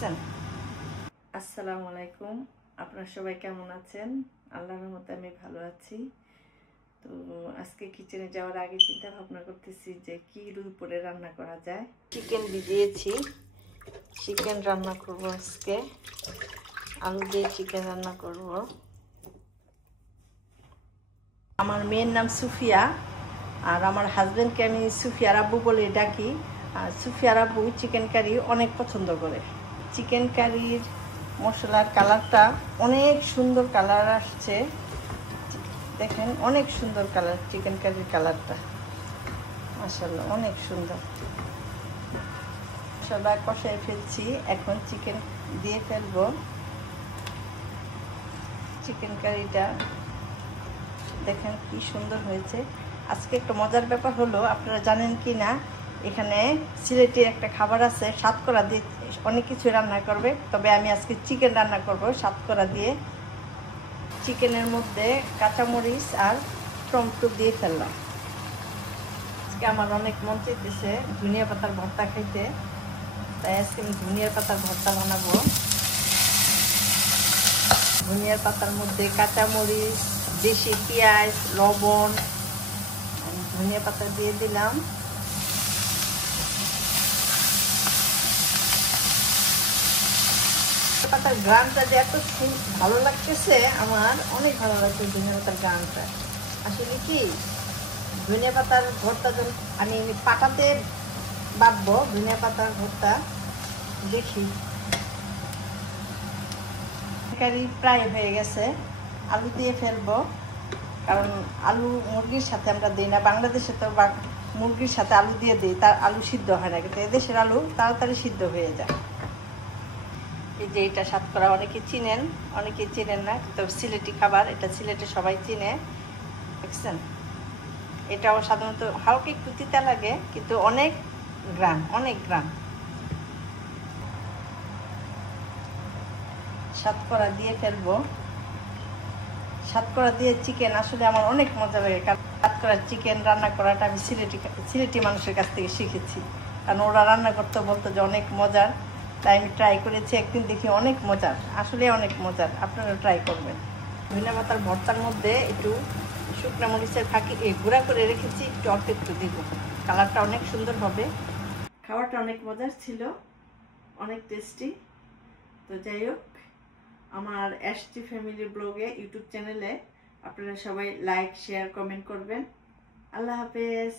দেখছেন। আসসালামু আলাইকুম, আপনারা সবাই কেমন আছেন? আল্লাহর রহমতে আমি ভালো আছি। তো আজকে কিচেনে যাওয়ার আগে চিন্তা ভাবনা করতেছি যে কি উপরে রান্না করা যায়। চিকেন ভিজিয়েছি, চিকেন রান্না করব আজকে। আলু দিয়ে চিকেন রান্না করব। আমার মেয়ের নাম সুফিয়া, আর আমার হাজব্যান্ডকে আমি সুফিয়ার আব্বু বলে ডাকি। আর সুফিয়ার আব্বু চিকেন কারি অনেক পছন্দ করে। চিকেন কারির মশলার কালারটা অনেক সুন্দর কালার আসছে, দেখেন অনেক সুন্দর কালার। চিকেন কারির কালারটা মাশাআল্লাহ অনেক সুন্দর। মশলা কষাই ফেলছি, এখন চিকেন দিয়ে ফেলবো। চিকেন কারিটা দেখেন কি সুন্দর হয়েছে। আজকে একটা মজার ব্যাপার হলো, আপনারা জানেন কি না, এখানে সিলেটের একটা খাবার আছে সাতকরা দিয়ে অনেক কিছু রান্না করবে, তবে আমি আজকে চিকেন রান্না করব সাতকরা দিয়ে। চিকেনের মধ্যে কাঁচামরিচ আর টমেটো দিয়ে ফেললাম। আজকে আমার অনেক মন চাইতেছে ধনিয়া পাতার ভর্তা খাইতে, তাই আজকে আমি ধনিয়ার পাতার ভর্তা বানাবো। ধনিয়ার পাতার মধ্যে কাঁচামরিচ, দেশি পেঁয়াজ, লবণ, ধনিয়া পাতা দিয়ে দিলাম। পাতার গ্রানটা যে এত ভালো লাগতেছে, আমার অনেক ভালো লাগছে ধনিয়া পাতার গ্রানটা। আসলে কি, ধনিয়া পাতার ভর্তা যখন আমি পাটাতে বাটবো, ধনিয়া পাতার ভর্তা দেখি। তরকারি প্রায় হয়ে গেছে, আলু দিয়ে ফেলবো, কারণ আলু মুরগির সাথে আমরা দিই না। বাংলাদেশে তো মুরগির সাথে আলু দিয়ে দিই, তার আলু সিদ্ধ হয় না, কিন্তু এদেশের আলু তাড়াতাড়ি সিদ্ধ হয়ে যায়। এই যে এটা সাতকরা অনেকে চিনেন, অনেকে চিনেন না, কিন্তু সিলেটি খাবার, এটা সিলেটে সবাই চিনে। দেখছেন, এটাও সাধারণত হালকা একটু তিতা লাগে, কিন্তু অনেক গ্রাম, অনেক গ্রাম। সাতকরা দিয়ে ফেলবো। সাতকরা দিয়ে চিকেন আসলে আমার অনেক মজা লাগে, কারণ সাতকরার চিকেন রান্না করাটা আমি সিলেটি মানুষের কাছ থেকে শিখেছি, কারণ ওরা রান্না করতে বলতো যে অনেক মজার, তাই আমি ট্রাই করেছি একদিন, দেখি অনেক মজার, আসলে অনেক মজার। আপনারা ট্রাই করবেন। ধনিয়া পাতার ভর্তার মধ্যে একটু শুকনো মরিচের ফাঁকি গুঁড়া করে রেখেছি, একটু অল্প একটু দিব, কালারটা অনেক সুন্দর হবে। খাওয়াটা অনেক মজার ছিল, অনেক টেস্টি। তো যাই হোক, আমার এসটি ফ্যামিলি ব্লগে ইউটিউব চ্যানেলে আপনারা সবাই লাইক, শেয়ার, কমেন্ট করবেন। আল্লাহ হাফেজ।